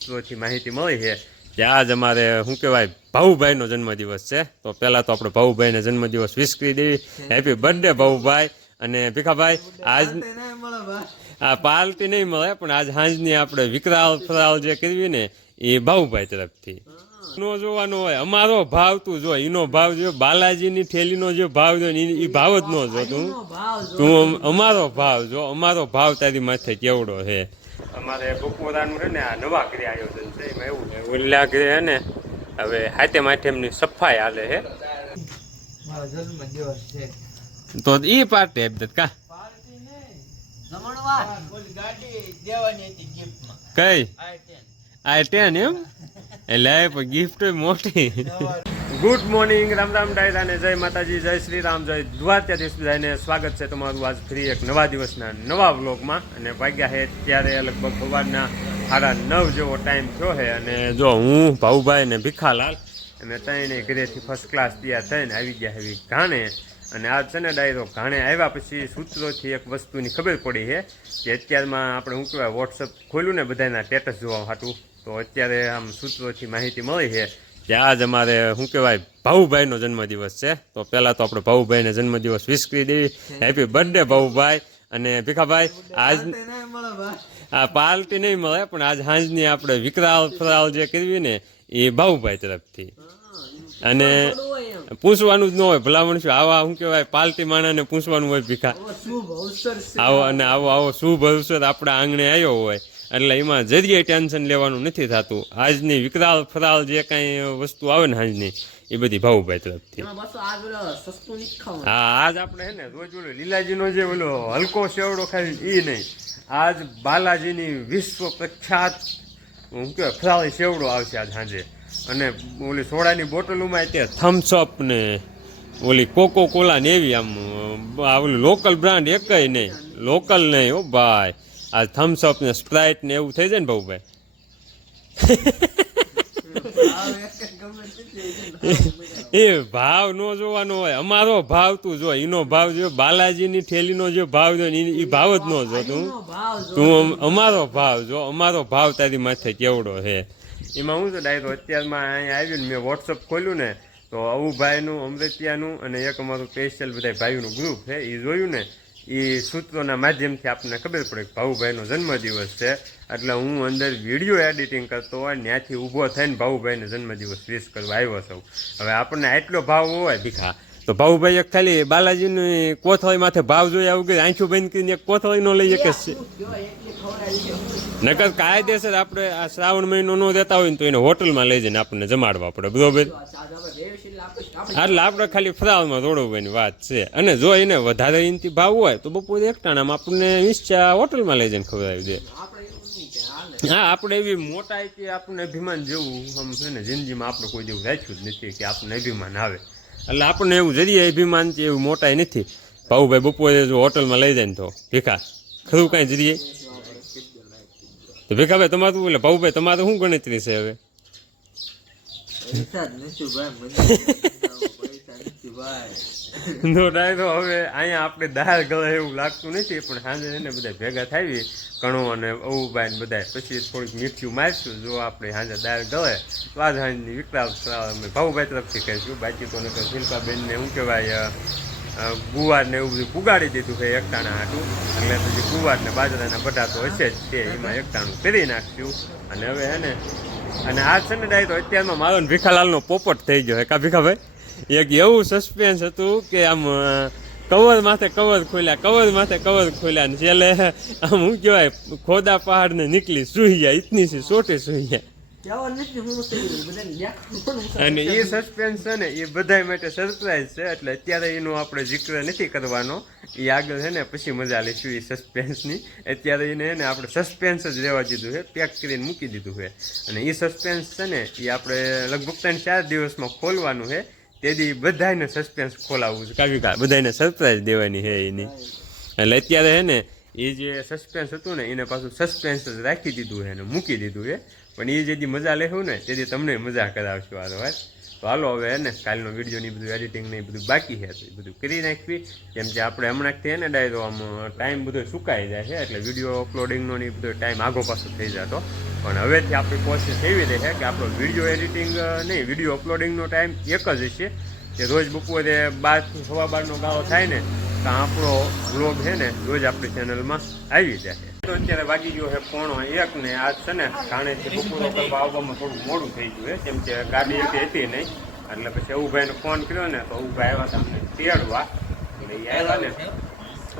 થી માહિતી મળી છે કે આજ અમારે શું કહેવાય ભાઉભાઈનો જન્મદિવસ છે. તો પહેલાં તો આપણે ભાઉભાઈને જન્મદિવસ વિશ કરી દેવી. Happy birthday ભાઉભાઈ. અને ભીખાભાઈ આજ આ પાર્ટી નહીં મળે પણ આજ સાંજની આપણે વિકરાળ ફરાળ જે કરવી ને એ ભાઉભાઈ તરફથી નો જોવાનો હોય. અમારો ભાવ તું જો, એનો ભાવ જો, બાલાજીની થેલીનો જે ભાવ જો એ ભાવ જ ન જો તું અમારો ભાવ જો, અમારો ભાવ તારી માથે કેવડો છે. અમારે બપોરાનું છે ને આ નવા ઘરે આયોજન છે. એમાં એવું છે ઓલા ઘરે છે ને હવે હાથે માથેમની સફાઈ હાલે છે. તો એ પાર્ટી આપી દે કા કઈ i10 એમ એટલે ગિફ્ટ મોટી. ગુડ મોર્નિંગ, રામ રામ ડાયરા ને જય માતાજી, જય શ્રી રામ, જય દ્વારકાધીશ બધાને. સ્વાગત છે તમારું આજ ફરી એક નવા દિવસના નવા વ્લોગમાં. અને વાગ્યા છે ત્યારે લગભગ સવારના 9:30 જેવો ટાઈમ થયો છે. અને જો હું ભાઉભાઈ ને ભીખાલાલ અને ત્રણેય ઘરેથી ફર્સ્ટ ક્લાસ તૈયાર થઈને આવી ગયા એવી ઘાણે. અને આજ છે ને ડાયરો ઘાણે આવ્યા પછી સૂત્રોથી એક વસ્તુની ખબર પડી છે કે અત્યારમાં આપણે શું કહેવાય વોટ્સઅપ ખોલ્યું ને બધાના સ્ટેટસ જોવા હતું. તો અત્યારે આમ સૂત્રોથી માહિતી મળી છે કે આજ અમારે શું કહેવાય ભાઉભાઈનો જન્મદિવસ છે. તો પહેલાં તો આપણે ભાઉભાઈને જન્મદિવસ વિશ કરી દેવી. Happy birthday ભાઉભાઈ. અને ભીખાભાઈ આજ આ પાર્ટી નહીં મળે પણ આજ સાંજની આપણે વિકરાળ ફરાળ જે કરવી ને એ ભાઉભાઈ તરફથી. અને પૂછવાનું જ ન હોય ભલામણ શું આવા શું કહેવાય પાર્ટી માણાને પૂછવાનું હોય ભીખા આવો અને આવો શુભ અવસર આપણા આંગણે આવ્યો હોય એટલે એમાં જરીએ ટેન્શન લેવાનું નથી થતું. આજની વિકરાળ ફરાળ જે કાંઈ વસ્તુ આવે ને આજની એ બધી ભાઉભાઈ તરફથી. હા આજ આપણે હે ને રોજ ઓલો લીલાજીનો જે ઓલો હલકો સેવડો ખાઈ એ નહીં, આજ બાલાજીની વિશ્વ પ્રખ્યાત શું કહેવાય ફરાળી સેવડો આવશે આજ સાંજે. અને ઓલી સોડાની બોટલોમાં અત્યારે થમ્સઅપ ને ઓલી કોકો કોલા ને એવી આમ ઓલું લોકલ બ્રાન્ડ એકય નહીં, લોકલ નહીં હો ભાઈ. આ થમ્સઅપ ને સ્પ્રાઇટ ને એવું થઈ જાય ને ભાઉભાઈ. એ ભાવ ન જોવાનો હોય. અમારો ભાવ તું જો, એનો ભાવ જો, બાલાજીની થેલીનો જે ભાવ જો એ ભાવ જ ન જો તું અમારો ભાવ જો, અમારો ભાવ તારી માથે કેવડો છે. એમાં શું છે ડાયરો અત્યારમાં અહીંયા આવ્યું ને મેં વોટ્સઅપ ખોલ્યું ને તો અવુભાઈનું, અમૃતિયાનું અને એક અમારું સ્પેશિયલ બધા ભાઈઓનું ગ્રુપ છે એ જોયું ને એ સૂત્રોના માધ્યમથી આપણને ખબર પડે કે ભાઉભાઈનો જન્મદિવસ છે. એટલે હું અંદર વિડીયો એડિટિંગ કરતો હોય ત્યાંથી ઊભો થઈને ભાઉભાઈને જન્મદિવસ વિશ કરવા આવ્યો છું. હવે આપણને આટલો ભાવ હોય ભીખા તો ભાઉભાઈ એક ખાલી બાલાજીની કોથળી માથે ભાવ જોયા વગર આંખું બંધ કરીને એક કોથળી ન લઈએ કે નકર કાયદેસર આપણે આ શ્રાવણ મહિનો ન દેતા હોય ને તો એને હોટલમાં લઈ જઈને આપણને જમાડવા પડે બરોબર. એટલે આપણે ખાલી ફરાળમાં દોડવાની વાત છે. અને જો એને વધારે ઇંચથી ભાવ હોય તો બપોરે એકટાણામાં આપણને 20 હોટલમાં લઈ જઈને ખવડાવી દે. હા આપણે એવી મોટાઈ કે આપણને અભિમાન જેવું આમ છે ને જિંદગીમાં આપણે કોઈ જેવું રાખ્યું જ નથી કે આપણને અભિમાન આવે. એટલે આપણને એવું જરીએ અભિમાન છે એવું મોટાઈ નથી. ભાઉભાઈ બપોરે જો હોટલમાં લઈ જાય ને તો ભીખા ખરું કાંઈ જરીએ તો ભીખાભાઈ તમારું એટલે ભાઉભાઈ તમારે શું ગણતરી છે હવે? હવે અહીંયા આપણે દાળ ગળે એવું લાગતું નથી પણ સાંજે એને બધા ભેગા થાવી કણો અને અવુભાઈ ને બધા પછી થોડીક મીઠું મારશું. જો આપણે સાંજે દાળ ગળે તો આ સાંજની વિકરાળ અમે ભાઉભાઈ તરફથી કહીશું. બાકી તો નકર શિલ્પાબેનને શું કહેવાય ગુવાર ને એવું બધું પુગાડી દીધું છે એકટાણા હાટું. એટલે પછી ગુવાર ને બાજરાના બટાટો હશે જ તે એમાં એકટાણું કરી નાખશું. અને હવે હે ને અને આ છે ને ડાય તો અત્યારમાં મારો ભીખાલાલનો પોપટ થઈ ગયો હે કા ભીખાભાઈ. એક એવું સસ્પેન્સ હતું કે આમ કવર માથે કવર ખોલ્યા ને છેલ્લે આમ શું કહેવાય ખોદા પહાડ ને નીકળી સુઈ ગયા ઇતની સી સોટે સુઈ ગયા. અને એ સસ્પેન્સ છે ને એ બધા માટે સરપ્રાઈઝ છે એટલે અત્યારે એનો આપણે જિક્ર નથી કરવાનો. એ આગળ છે ને પછી મજા લઈશું એ સસ્પેન્સની. અત્યારે એને ને આપણે સસ્પેન્સ જ રહેવા દીધું છે, પેક કરીને મૂકી દીધું છે. અને એ સસ્પેન્સ છે ને એ આપણે લગભગ 3-4 દિવસમાં ખોલવાનું છે. તેથી બધાને સસ્પેન્સ ખોલાવવું છે કાવી કા બધાને સરપ્રાઈઝ દેવાની છે એની. એટલે અત્યારે છે ને એ જે સસ્પેન્સ હતું ને એને પાછું સસ્પેન્સ જ રાખી દીધું છે અને મૂકી દીધું છે. પણ એ જેથી મજા લેવું ને તેથી તમને મજા કરાવશું. આ વાત તો હાલો હવે ને કાલનો વિડીયો ની બધું એડિટિંગ ને બધું બાકી છે તો એ બધું કરી નાખવી. કેમ કે આપણે હમણાંથી ને ડાયરો આમ ટાઈમ બધો સુકાઈ જાય છે એટલે વિડીયો અપલોડિંગનો ને બધો ટાઈમ આગો પાછો થઈ જતો. પણ હવેથી આપણી કોશિશ એવી રહે કે આપણો વિડીયો એડિટિંગ નહીં વિડીયો અપલોડિંગનો ટાઈમ એક જ હશે કે રોજ બપોરે 12 થી 12:15 ગાળો થાય ને તો આપણો વ્લોગ છે ને રોજ આપણી ચેનલમાં આવી જાય. તો અત્યારે વાગી ગયો છે 1:45 ને આજ છે ને ઘાણેથી બપોરો કરવા આવવામાં થોડું મોડું થઈ ગયું કેમ કે ગાડી હતી નહીં એટલે પછી અવુભાઈને ફોન કર્યો ને તો અવુભાઈ આવ્યા હતા અમને તેડવા એટલે એ આવ્યા ને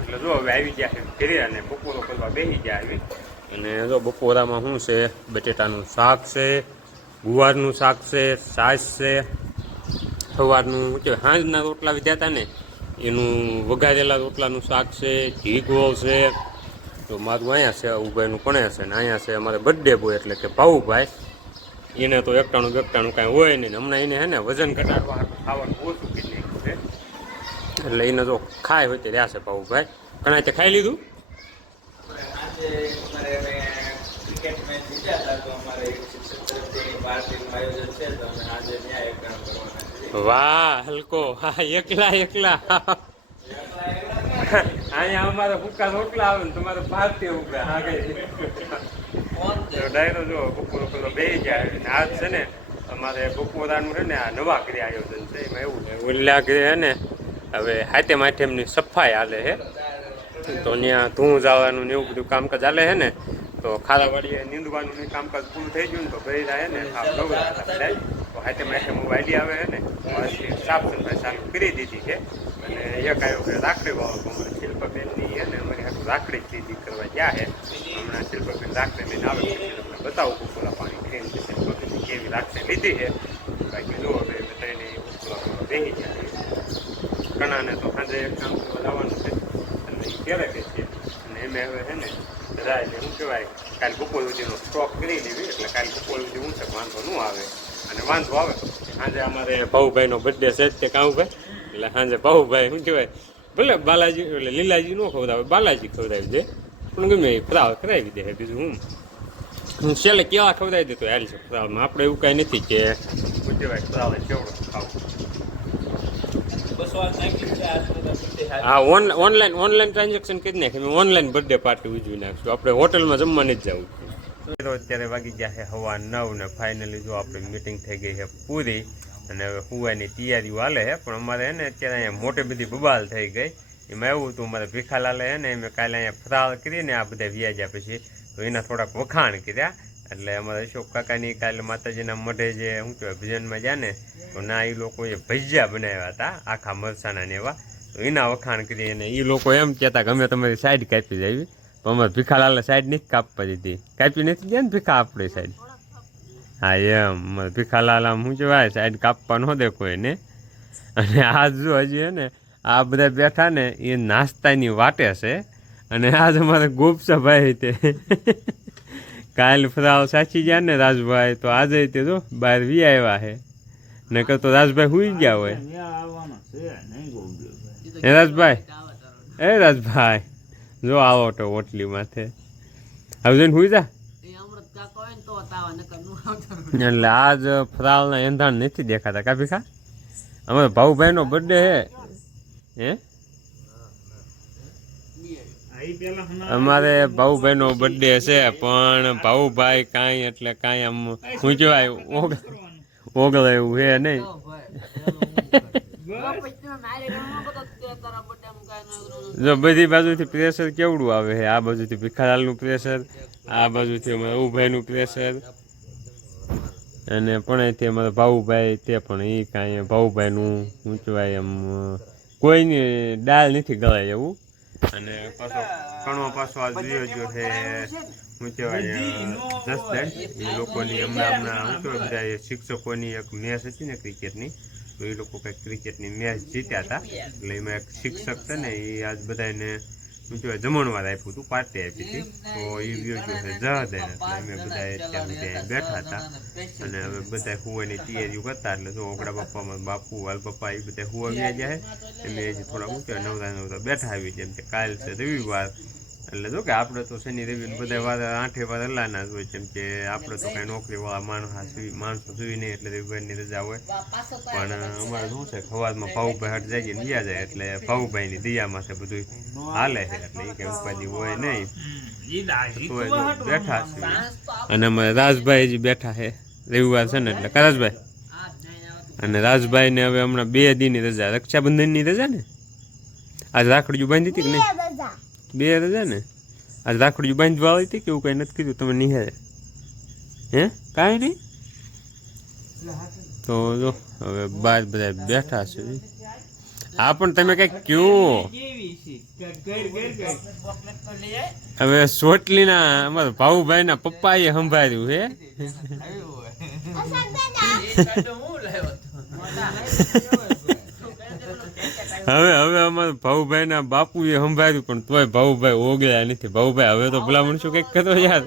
એટલે જો હવે આવી ગયા છે ઘરે અને બપોરો કરવા બેસી ગયા આવી. અને જો બપોરામાં શું છે બટેટાનું શાક છે, ગુવારનું શાક છે, છાશ છે, સવારનું શું સાંજના રોટલા વિધ્યા હતા ને એનું વઘારેલા રોટલાનું શાક છે, ઘીગો છે. તો મારું અહીંયા છે અવુભાઈનું પણ છે ને અહીંયા છે અમારે બર્થડે બોય એટલે કે ભાવુભાઈ. એને તો એકટાણું કાંઈ હોય નહીં. હમણાં એને હે ને વજન ઘટાડવા ખાવાનું ઓછું કરી નાખ્યું છે એટલે એને જો ખાય હોય તે રહ્યા છે ભાવુભાઈ. ઘણા તે ખાઈ લીધું. વાહ હલકો હા એકલા અહીંયા અમારે ભૂકા રોટલા આવે ને તમારે ભારતીય ઉભા હા કઈ ડાયરો જો બપોરો પેલો બે જાય આજ છે ને અમારે બપોરાનું છે ને આ નવા ઘરે આયોજન છે એમાં એવું છે ઓલા ઘરે છે ને હવે હાથે માથેમની સફાઈ હાલે છે તો ત્યાં ધૂં જવાનું ને એવું બધું કામકાજ હાલે છે ને તો ખારાવાડીએ નીંદવાનું કામકાજ પૂરું થઈ ગયું ને તો ભાઈ જાય ને આ નવરાત્રા બધા તો હાથે માથે મોબાઈલ આવે છે ને સાફ સફાઈ ચાલુ કરી દીધી છે. અને એક આવ્યો કે રાખડી વાળો અમારે શિલ્પાબેનની છે ને અમારી હાથું રાખડી ખરીદી કરવા ગયા છે. હમણાં શિલ્પાબેન રાખડી લઈને આવે છે તમને બતાવું બપોરા પાણી કરીને શિલ્પાબેનની કેવી રાખડી લીધી છે. બાકી જો હવે બધાને બપોરા બેસી જાય ઘણાને તો સાંજે એક કામ કરવા જવાનું છે અને એ ક્યારે કે છે અને એમ હવે છે ને બધા એટલે શું કહેવાય કાલે બપોર સુધીનો સ્ટોક કરી લેવી એટલે કાલે બપોર સુધી હું છે વાંધો ન આવે. અને વાંધો આવે સાંજે અમારે ભાવુભાઈનો બર્થડે છે જ તે કામભાઈ એટલે સાંજે ભાવુભાઈ શું કહેવાય ભલે બાલાજી એટલે લીલાજી ન ખવડાવે બાલાજી ખવડાવી દે પણ ગમે એ ફરાળ કરાવી દે. બીજું હું છેલ્લે કેવા ખવડાવી દે તો હાલ છે ફરાળમાં આપણે એવું કાંઈ નથી કે શું કહેવાય ફરાળ કેવડો ખાવું. હા ઓનલાઈન ટ્રાન્ઝેક્શન કરી નાખે ઓનલાઈન બર્થડે પાર્ટી ઉજવી નાખશું. આપણે હોટલમાં જમવા નથી જવું. અત્યારે વાગી ગયા છે 9:15 ને ફાઇનલી જો આપણી મીટિંગ થઈ ગઈ છે પૂરી અને હવે હુવાની તૈયારીઓ હાલે છે. પણ અમારે છે ને અત્યારે અહીંયા મોટી બધી બબાલ થઈ ગઈ. એમાં એવું હતું અમારે ભીખાલાલે છે ને એમ કાલે અહીંયા ફરાળ કરીને આ બધા વ્યાજ્યા પછી તો એના થોડાક વખાણ કર્યા એટલે અમારે અશોક કાકાની કાલે માતાજીના મઢે જે શું કહેવાય ભજનમાં ગયા ને તો ના એ લોકોએ ભજીયા બનાવ્યા હતા આખા મરસાના ને એવા તો એના વખાણ કરી અને એ લોકો એમ કહેતા કે અમે તમારી સાઈડ કાપી જાવી તો અમારે ભીખાલાલે સાઈડ નથી કાપવા દીધી કાપી નથી ગયા ને ભીખા આપણી સાઈડ. હા એમ અમારે ભીખાલાલ આમ શું કહેવાય સાઈડ કાપવા ન દે કોઈને. અને આજ જો હજી હે ને આ બધા બેઠા ને એ નાસ્તાની વાટે છે અને આજ અમારે ગોપસાભાઈ તે કાલ ફરાળ સાચી ગયા ને રાજભાઈ તો આજે તે જો બહાર વી આવ્યા છે નકર તો રાજભાઈ સુઈ ગયા હોય. એ રાજભાઈ જો આવો તો ઓટલી માથે હવે જઈને સુઈ જા. એટલે આજ ફરાળના એંધાણ નથી દેખાતા કા ભીખા. અમારે ભાવુભાઈનો બર્થડે હે અમારે ભાવુભાઈનો બર્થડે છે પણ ભાવુભાઈ કાંઈ એટલે કાંઈ આમ શું કહેવાય ઓગળે એવું છે નહીં. જો બધી બાજુથી પ્રેશર કેવડું આવે છે આ બાજુથી ભીખાલાલનું પ્રેશર આ બાજુથી અમારે અવુભાઈનું પ્રેશર અને પણ અહીંથી અમારે ભાવુભાઈ તે પણ એ કાંઈ ભાવુભાઈનું શું કહેવાય એમ કોઈની દાળ નથી ગળાય એવું. અને પાછો ઘણો પાછો આ જોયો જો છે શું કહેવાય જસદણ એ લોકોની હમણાં શું કહેવાય બધા શિક્ષકોની એક મેચ હતી ને ક્રિકેટની તો એ લોકો કંઈક ક્રિકેટની મેચ જીત્યા હતા એટલે એમાં એક શિક્ષક છે ને એ આજ બધાને શું કહેવાય જમણવાર આપ્યું હતું પાર્ટી આપી હતી તો એ વ્યૂ જો છે જહદ એટલે અમે બધા અત્યારે બધા બેઠા હતા અને હવે બધા હુવાની તૈયારીઓ કરતા એટલે જો ઓગડા બાપામાં બાપુ વાલ બાપા એ બધા હુવા ગયા જાય એમ હજી થોડા શું કહેવાય નવરા બેઠા આવી જેમ કે કાલ છે રવિવાર એટલે જો કે આપણે તો શનિ રવિ બધા વાર 8 વાર હલાના જ હોય, કેમ કે આપણે તો કાંઈ નોકરીવાળા માણસો સુવી નહીં એટલે રવિવારની રજા હોય. પણ અમારે શું છે ખવારમાં ભાવુભાઈ હાટ જાગીને ગયા જાય એટલે ભાવુભાઈની દિયામાં બધું હાલે છે, એટલે એ કંઈ ઉપાધિ હોય નહીં. બેઠા છે અને અમારે રાજભાઈ જ બેઠા છે, રવિવાર છે ને એટલે કરાજભાઈ અને રાજભાઈ ને હવે હમણાં 2 દીની રજા, રક્ષાબંધનની રજા ને, આજ રાખડીયું બાંધી હતી કે નહીં? 2 રજા ને, આજ રાખડીયું બાંધવા આવી હતી કે એવું કઈ નથી કીધું તમે નિહાળે? હે કાંઈ નહીં. તો જો હવે બાર બધા બેઠા છે. હા પણ તમે કઈક કયો હવે સોટલીના અમારા ભાવુભાઈ ના પપ્પા એ સંભાળ્યું હે. હવે અમારા ભાવુભાઈ ના બાપુ એ સંભાળ્યું પણ તોય ભાવુભાઈ ઓગળ્યા નથી. ભાવુભાઈ હવે તો ભલામણ શું કઈક કરો યાર.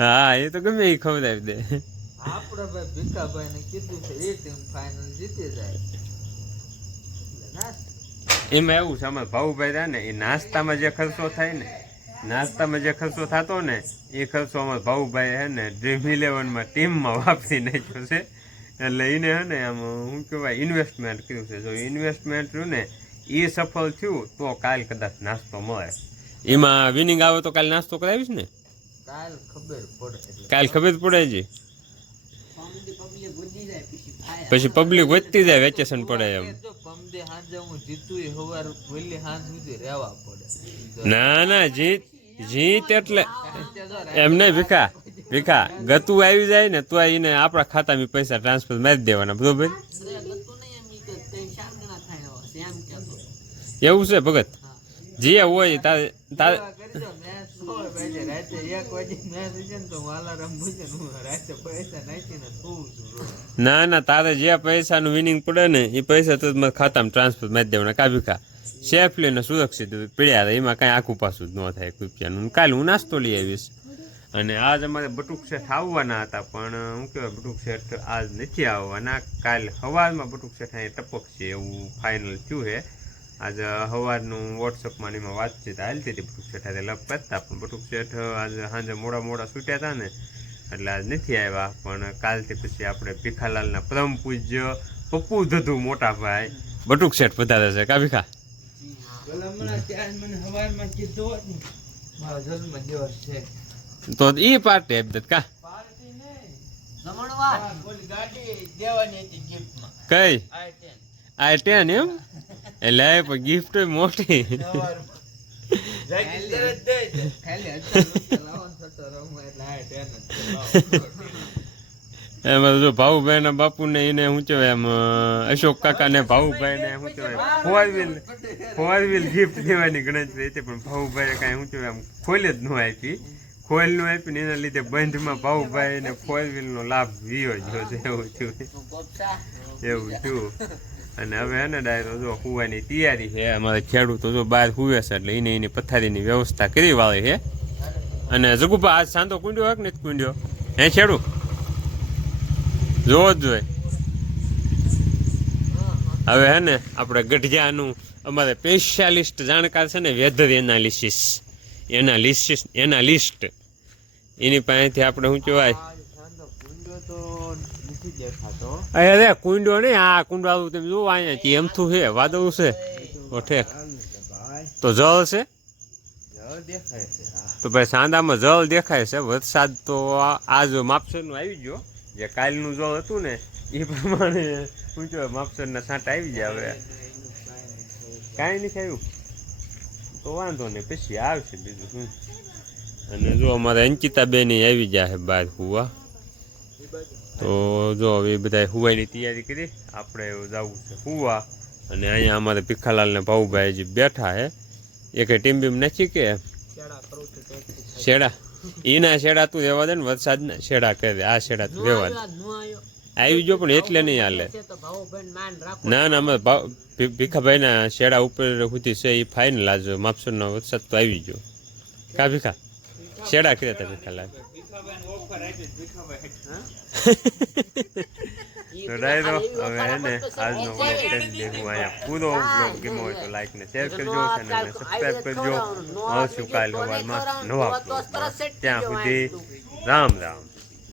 હા એ તો ગમે એ ખવડાવી દે. એમાં એવું છે અમારા ભાવુભાઈ રહ્યા ને એ નાસ્તામાં જે ખર્ચો થાય ને, નાસ્તામાં જે ખર્ચો થતો ને એ ખર્ચો અમારા ભાવુભાઈ હે ને Dream11માં ટીમમાં વાપરી નાખ્યો છે. એટલે એને હે ને આમ શું કહેવાય ઇન્વેસ્ટમેન્ટ કર્યું છે. જો ઇન્વેસ્ટમેન્ટ રહ્યું ને એ સફળ થયું તો કાલ કદાચ નાસ્તો મળે. એમાં વિનિંગ આવે તો કાલ નાસ્તો કરાવીશ ને, કાલ ખબર પડે છે. પછી પબ્લિક વધતી જાય, વેકેશન પડે એમ. ના ના જીત એટલે એમ નહીં ભીખા ગતું આવી જાય ને તો એને આપણા ખાતામાં પૈસા ટ્રાન્સફર મારી દેવાના, બરોબર? એવું છે ભગત, જે હોય તારે ના તારે જે પૈસાનું વિનિંગ પડે ને એ પૈસા તો મારા ખાતામાં ટ્રાન્સફર મારી દેવાના. કા ભીખા સેફલી ને સુરક્ષિત પડ્યા રહે, એમાં કાંઈ આખું પાછું જ ન થાય રૂપિયાનું. કાલે હું નાસ્તો લઈ આવીશ. અને આજ અમારે બટુક શેઠ આવવાના હતા પણ શું કહેવાય બટુક શેઠ આજ નથી આવવાના. કાલ સવારમાં બટુક શેઠ અહીં ટપક છે એવું ફાઇનલ થયું છે. આજે સવારનું વોટ્સઅપમાં એમાં વાતચીત હાલતી હતી, બટુક શેઠ આજે લપ કરતા પણ બટુક શેઠ આજે સાંજે મોડા છૂટ્યા હતા ને એટલે આજ નથી આવ્યા. પણ કાલથી પછી આપણે ભીખાલાલના પરમ પૂજ્ય પપ્પુ ધધુ મોટા ભાઈ બટુક શેઠ પધારે છે. કા ભીખા? તો એ પાર્ટી આપી દે. કા કઈ I10 એમ એટલે પણ ગિફ્ટ મોટી. એમાં જો ભાવુભાઈ ના બાપુ ને એને શું કહેવાય એમ અશોક કાકા ને ભાવુભાઈ ને શું કહેવાય 4 વ્હીલ ગિફ્ટ દેવાની ગણતરી હતી પણ ભાવુભાઈ કાંઈ શું કહેવાય એમ ખોલ જ ન આપી. ખોલ નું આપી ને એના લીધે બંધમાં ભાવુભાઈ ને 4 વ્હીલ નો લાભ વિયો જો એવું થયું. અને હવે એને ડાયરો જો હુવાની તૈયારી છે. અમારે ખેડૂતો જો બહાર હુવે છે એટલે એની પથારીની વ્યવસ્થા કરી વાળી છે. અને જગુભા આજ સાંતો કુંડ્યો હોય કે નથી કુંડ્યો? હે ખેડૂ જોવો જ જોઈએ. હવે હે ને આપણે ગઢિયાનું અમારે સ્પેશિયાલિસ્ટ જાણકાર છે ને વેધર એનાલિસ્ટ એની પાસેથી આપણે શું કહેવાય અરે કુંડો નહીં આ કુંડાળું તમે જુઓ અહીંયા એમથું છે વાદળું છે ઠેક તો જળ છે તો ભાઈ સાંદામાં જળ દેખાય છે. વરસાદ તો આજ માપસરનું આવી ગયો, જે કાલનું જળ હતું ને એ પ્રમાણે શું કહેવાય માપસરના છાંટા આવી ગયા. હવે કાંઈ નથી આવ્યું તો વાંધો નહીં પછી આવશે બીજું શું. અને જો અમારે અંકિતાબેન આવી ગયા છે બહાર હુવા. તો જો હવે એ બધા હુવાની તૈયારી કરી, આપણે જવું છે હુવા. અને અહીંયા અમારે ભીખાલાલ ને ભાવુભાઈ જે બેઠા છે એ કઈ ટીમ બીમ નથી કે શેડા એના શેડા તું રહેવા દે ને, વરસાદના શેડા કરે આ શેડા તું રહેવા દે. આવી ગયો પણ એટલે નહીં હાલે. ના અમારે ભીખાભાઈ ના શેડા ઉપર સુધી છે એ ફાઇનલ. આજ માપસરનો વરસાદ તો આવી ગયો. કા ભીખા શેડા કર્યા હતા ભીખાલાલ? તો ડાયરો હવે એને આજનો બ્લોગ કરી દેવું અહીંયા પૂરો બ્લોગ ગમ્યો હોય તો લાઈક ને શેર કરજો અને સબસ્ક્રાઈબ કરજો. મળશું કાલે સવારમાં નવા બ્લોગમાં. ત્યાં સુધી રામ રામ.